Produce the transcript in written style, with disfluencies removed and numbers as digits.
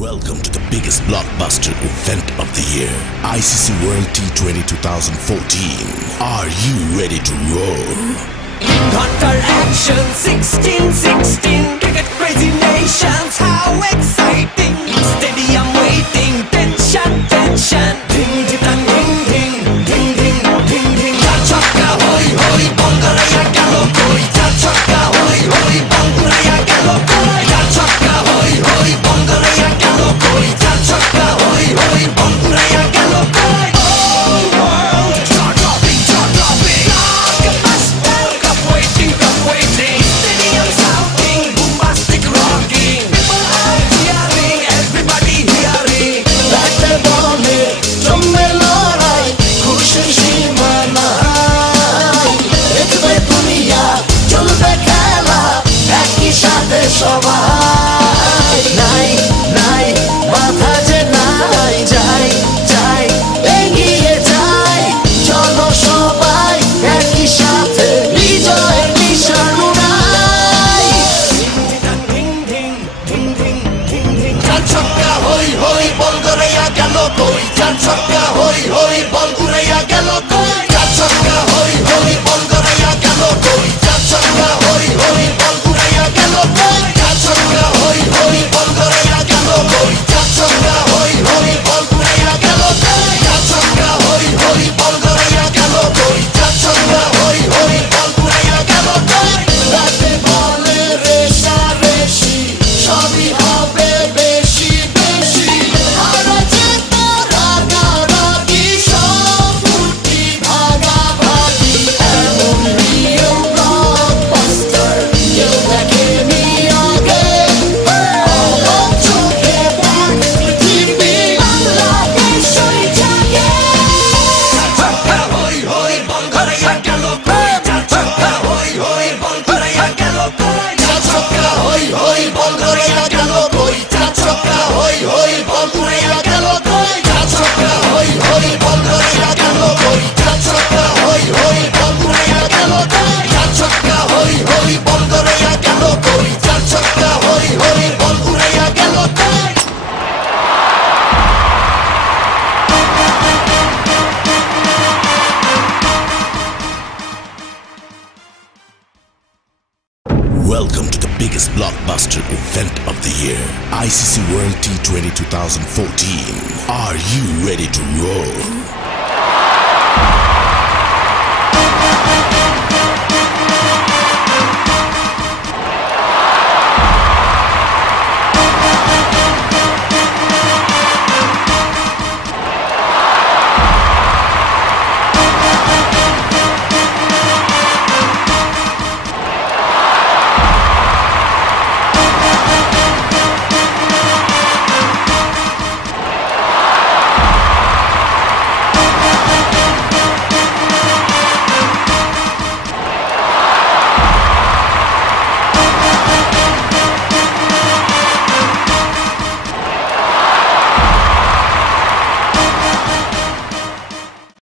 Welcome to the biggest blockbuster event of the year, ICC World T20 2014. Are you ready to roll? Hunter action 16-16, cricket crazy nations, how exciting! Stadium waiting, tension, tension. Ding ding dang, ding ding, ding ding, ding ding. Char chakka hoi hoi, bongaraya galo koi. Char chakka hoi hoi, bongaraya galo koi. Char chakka hoi hoi, bongaraya galo koi. Char chakka hoi hoi, bongaraya galo koi. All world, char dropping, char dropping. Blockbuster, cup waiting, cup waiting. Stadium shouting, bombastic rocking. People are cheering, everybody hearing. Batter bowle, জমে লড়াই, খুশির সীমা নাই। দেখবে দুনিয়া, চলবে খেলা, একই সাথে সবাই। নাই নাই বাধা যে নাই, যাই যাই এগিয়ে যাই। চলো সবাই একই সাথে বিজয়ের নিশান উড়াই। ধিং ধিং ধিং ধিং ধিং ধিং। চার ছক্কা হই হই, বল গড়াইয়া গেল কই। চার ছক্কা হই হই, বল ঘুরাইয়া গেল কই। চার ছক্কা হই হই, বল গড়াইয়া গেল কই। চার ছক্কা হই হই, বল ঘুরাইয়া গেল কই। চার ছক্কা হই হই, বল গড়াইয়া গেল কই। চার ছক্কা হই হই, বল ঘুরাইয়া গেল কই। চার ছক্কা হই হই, বল গড়াইয়া গেল কই। চার ছক্কা হই হই, বল ঘুরাইয়া গেল কই। রাতে বলে রেশারেশি, সবই হবে বেশি বেশি। হারা জেতা রাগারাগি, সব ফুটি ভাগাভাগি। এমন নিয়ম ব্লকবাস্টার, কেউ দেখেনি আগে। অবাক চোখে দেখ পৃথিবী, বাংলাদেশই জাগে। চার ছক্কা হই হই, বল ঘুরাইয়া গেল কই। চার ছক্কা হই হই, বল ঘুরাইয়া গেল কই। চার ছক্কা হই হই, বল ঘুরাইয়া গেল কই। চার ছক্কা হই হই, বল ঘুরাইয়া গেল কই। চার ছক্কা হই হই, বল ঘুরাইয়া গেল কই। চার ছক্কা হই হই, বল ঘুরাইয়া গেল কই। চার ছক্কা হই হই, বল ঘুরাইয়া গেল কই। চার ছক্কা হই হই, বল ঘুরাইয়া গেল কই। Welcome to the biggest blockbuster event of the year, ICC World T20 2014. Are you ready to roll?